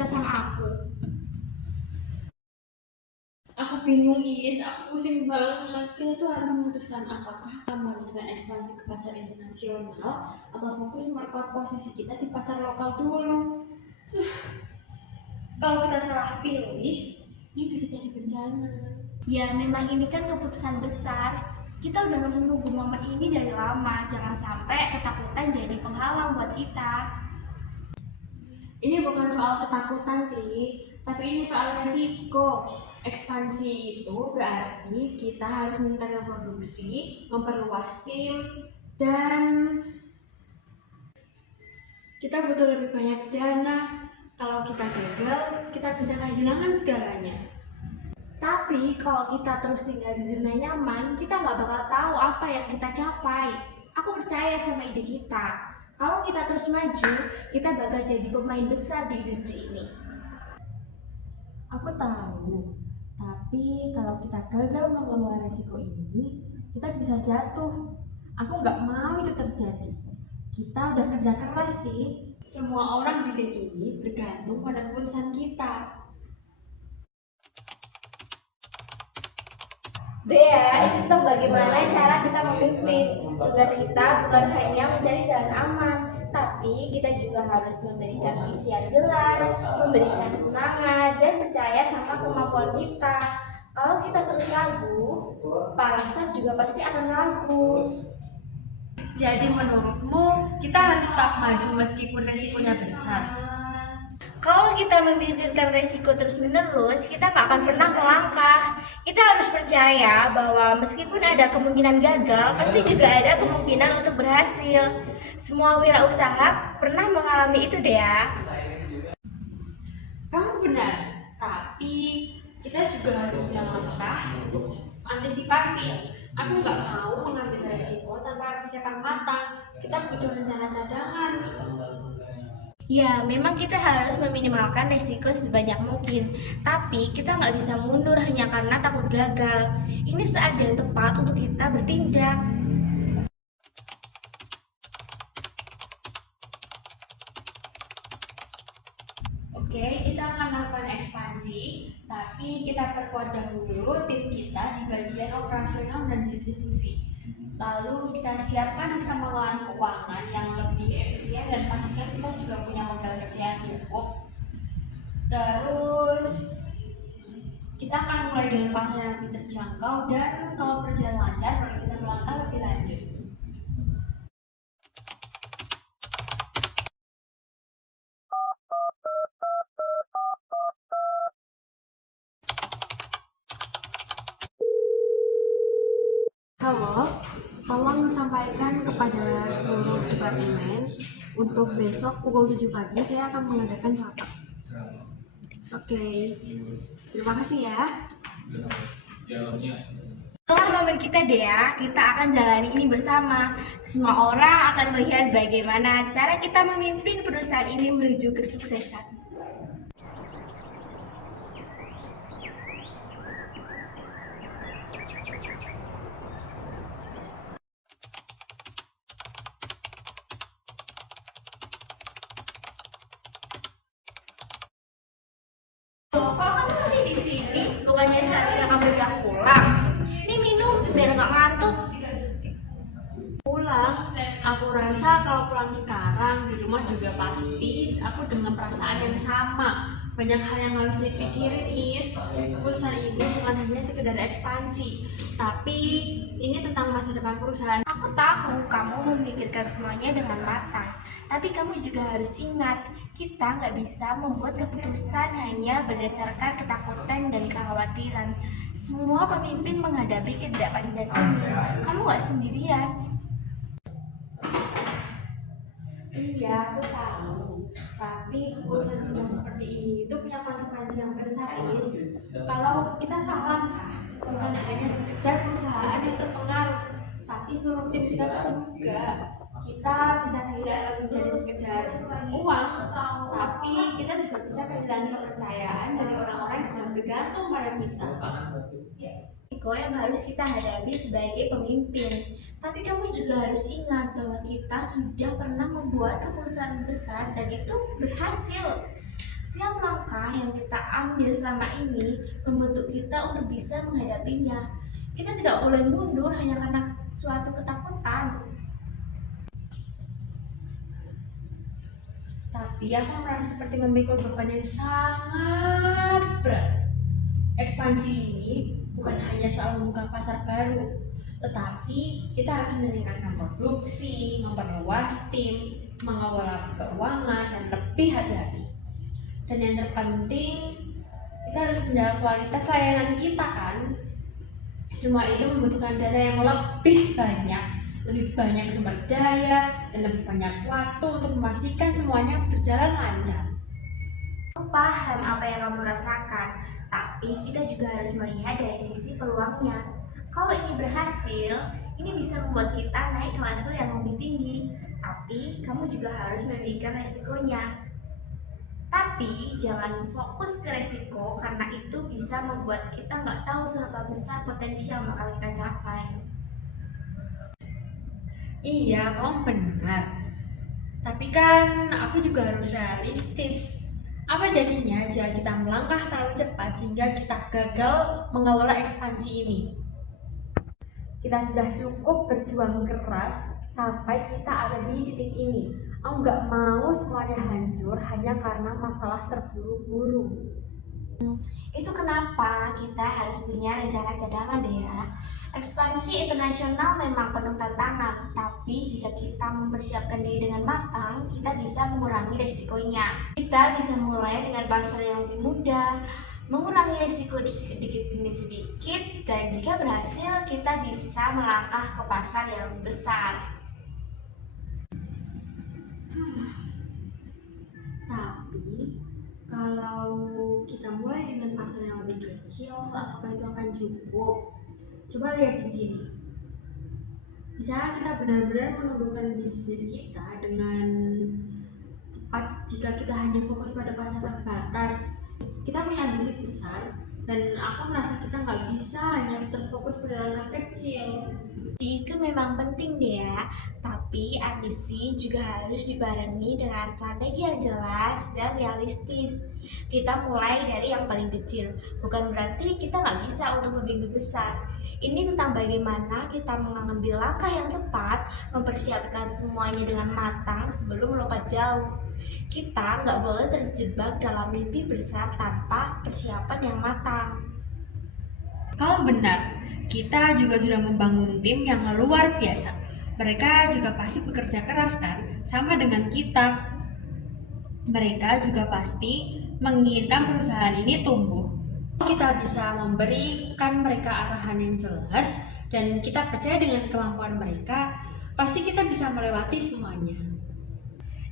cerita sama aku. Aku bingung aku pusing banget. Kita tuh harus memutuskan apakah akan melanjutkan ekspansi ke pasar internasional atau fokus memperkuat posisi kita di pasar lokal dulu. Kalau kita salah pilih, ini bisa jadi bencana. Ya memang ini kan keputusan besar. Kita udah menunggu momen ini dari lama. Jangan sampai ketakutan jadi penghalang buat kita. Ini bukan soal ketakutan, tapi ini soal resiko. Ekspansi itu berarti kita harus meningkatkan produksi, memperluas tim, dan kita butuh lebih banyak dana. Kalau kita gagal, kita bisa kehilangan segalanya. Tapi kalau kita terus tinggal di zona nyaman, kita nggak bakal tahu apa yang kita capai. Aku percaya sama ide kita. Kalau kita terus maju, kita bakal jadi pemain besar di industri ini. Aku tahu, tapi kalau kita gagal mengelola resiko ini, kita bisa jatuh. Aku nggak mau itu terjadi. Kita udah kerja keras, Semua orang di tim ini bergantung pada keputusan kita. Dea, ini tentang bagaimana cara kita memimpin. Tugas kita bukan hanya mencari jalan aman, tapi kita juga harus memberikan visi yang jelas, memberikan semangat, dan percaya sama kemampuan kita. Kalau kita terus ragu, para staf juga pasti akan ragu. Jadi menurutmu kita harus tetap maju meskipun resikonya besar? Kalau kita memikirkan resiko terus-menerus, kita nggak akan pernah melangkah. Kita harus percaya bahwa meskipun ada kemungkinan gagal, pasti juga ada kemungkinan untuk berhasil. Semua wirausaha pernah mengalami itu, Dea. Kamu benar, tapi kita juga harus punya langkah untuk antisipasi. Aku nggak mau mengambil resiko tanpa persiapan matang. Kita butuh rencana cadangan. Ya, memang kita harus meminimalkan resiko sebanyak mungkin, tapi kita nggak bisa mundur hanya karena takut gagal. Ini saat yang tepat untuk kita bertindak. Oke, kita akan lakukan ekspansi, tapi kita perkuat dahulu tim kita di bagian operasional dan distribusi. Lalu kita siapkan sistem pengelolaan keuangan yang lebih efisien dan pastikan kita juga punya modal kerja yang cukup. Terus kita akan mulai dengan pasar yang lebih terjangkau dan kalau berjalan lancar baru kita melangkah lebih lanjut. Halo, tolong sampaikan kepada seluruh departemen untuk besok pukul 7 pagi saya akan mengadakan rapat. Oke, terima kasih ya. Setelah momen kita, Dea, kita akan jalani ini bersama. Semua orang akan melihat bagaimana cara kita memimpin perusahaan ini menuju kesuksesan. Loh, kalau kamu masih di sini, bukannya seharusnya kamu udah pulang? Ini minum biar nggak ngantuk. Pulang, aku rasa kalau pulang sekarang di rumah juga pasti aku dengan perasaan yang sama. Banyak hal yang harus dipikirin, Keputusan ini bukan hanya sekedar ekspansi, tapi ini tentang masa depan perusahaan. Aku tahu kamu memikirkan semuanya dengan matang, tapi kamu juga harus ingat, kita nggak bisa membuat keputusan hanya berdasarkan ketakutan dan kekhawatiran. Semua pemimpin menghadapi ketidakpastian ini. Kamu nggak sendirian. Iya, aku tahu. Tapi keputusan seperti ini itu punya konsekuensi yang besar, Kalau kita salah, bukan hanya sekedar perusahaan yang terpengaruh, tapi seluruh tim kita juga. Kita bisa kehilangan lebih dari sekedar uang, tapi kita juga bisa kehilangan kepercayaan dari orang-orang yang sudah bergantung pada kita. Risiko yang harus kita hadapi sebagai pemimpin. Tapi kamu juga harus ingat bahwa kita sudah pernah membuat keputusan besar dan itu berhasil. Setiap langkah kita ambil selama ini membentuk kita untuk bisa menghadapinya. Kita tidak boleh mundur hanya karena suatu ketakutan. Tapi aku merasa seperti memikul beban yang sangat berat. Ekspansi ini bukan hanya soal membuka pasar baru, tetapi kita harus meningkatkan produksi, memperluas tim, mengelola keuangan, dan lebih hati-hati. Dan yang terpenting, kita harus menjaga kualitas layanan kita kan. Semua itu membutuhkan dana yang lebih banyak sumber daya, dan lebih banyak waktu untuk memastikan semuanya berjalan lancar. Aku paham apa yang kamu rasakan, tapi kita juga harus melihat dari sisi peluangnya. Kalau ini berhasil, ini bisa membuat kita naik ke level yang lebih tinggi. Tapi kamu juga harus memikirkan resikonya. Tapi jangan fokus ke resiko karena itu bisa membuat kita nggak tahu seberapa besar potensi yang bakal kita capai. Iya, kamu benar. Tapi kan aku juga harus realistis. Apa jadinya jika kita melangkah terlalu cepat sehingga kita gagal mengelola ekspansi ini? Kita sudah cukup berjuang keras sampai kita ada di titik ini. Aku nggak mau semuanya hancur hanya karena masalah terburu-buru. Itu kenapa kita harus punya rencana cadangan deh ya. Ekspansi internasional memang penuh tantangan, tapi jika kita mempersiapkan diri dengan matang, kita bisa mengurangi resikonya. Kita bisa mulai dengan pasar yang lebih mudah, mengurangi resiko sedikit demi sedikit, dan jika berhasil, kita bisa melangkah ke pasar yang lebih besar. Tapi kalau kita mulai dengan pasar yang lebih kecil, apakah itu akan cukup? Coba lihat di sini. Bisa kita benar-benar menumbuhkan bisnis kita dengan cepat jika kita hanya fokus pada pasar terbatas. Kita punya ambisi besar dan aku merasa kita nggak bisa hanya terfokus pada langkah kecil. Itu memang penting deh ya, tapi ambisi juga harus dibarengi dengan strategi yang jelas dan realistis. Kita mulai dari yang paling kecil, bukan berarti kita nggak bisa untuk lebih besar. Ini tentang bagaimana kita mengambil langkah yang tepat, mempersiapkan semuanya dengan matang sebelum melompat jauh. Kita nggak boleh terjebak dalam mimpi besar tanpa persiapan yang matang. Kamu benar, kita juga sudah membangun tim yang luar biasa. Mereka juga pasti bekerja keras kan, sama dengan kita. Mereka juga pasti menginginkan perusahaan ini tumbuh. Kita bisa memberikan mereka arahan yang jelas dan kita percaya dengan kemampuan mereka, pasti kita bisa melewati semuanya.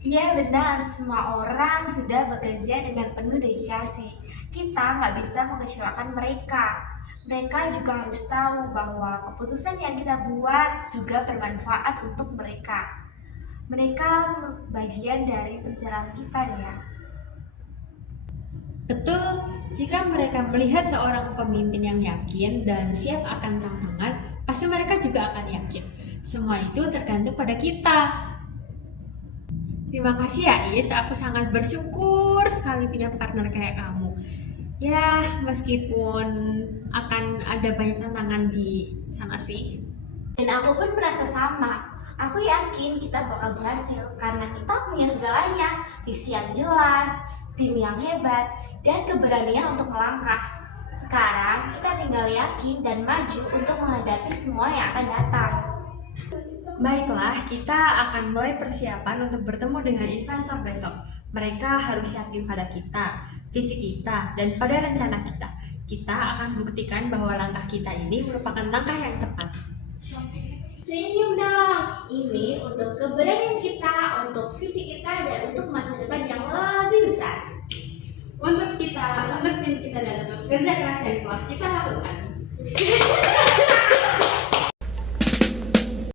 Iya benar, semua orang sudah bekerja dengan penuh dedikasi. Kita nggak bisa mengecewakan mereka. Mereka juga harus tahu bahwa keputusan yang kita buat juga bermanfaat untuk mereka. Mereka bagian dari perjalanan kita ya. Betul, jika mereka melihat seorang pemimpin yang yakin dan siap akan tantangan, pasti mereka juga akan yakin. Semua itu tergantung pada kita. Terima kasih ya Is, aku sangat bersyukur sekali punya partner kayak kamu. Ya, meskipun akan ada banyak tantangan di sana sih. Dan aku pun merasa sama. Aku yakin kita bakal berhasil karena kita punya segalanya. Visi yang jelas, tim yang hebat, dan keberanian untuk melangkah. Sekarang kita tinggal yakin dan maju untuk menghadapi semua yang akan datang. Baiklah, kita akan mulai persiapan untuk bertemu dengan investor besok. Mereka harus yakin pada kita, visi kita, dan pada rencana kita. Kita akan buktikan bahwa langkah kita ini merupakan langkah yang tepat. Senyum dong, ini untuk keberanian kita, untuk visi kita, dan untuk masa depan yang lebih besar. Untuk tim kita, dan untuk kerja keras yang telah kita lakukan.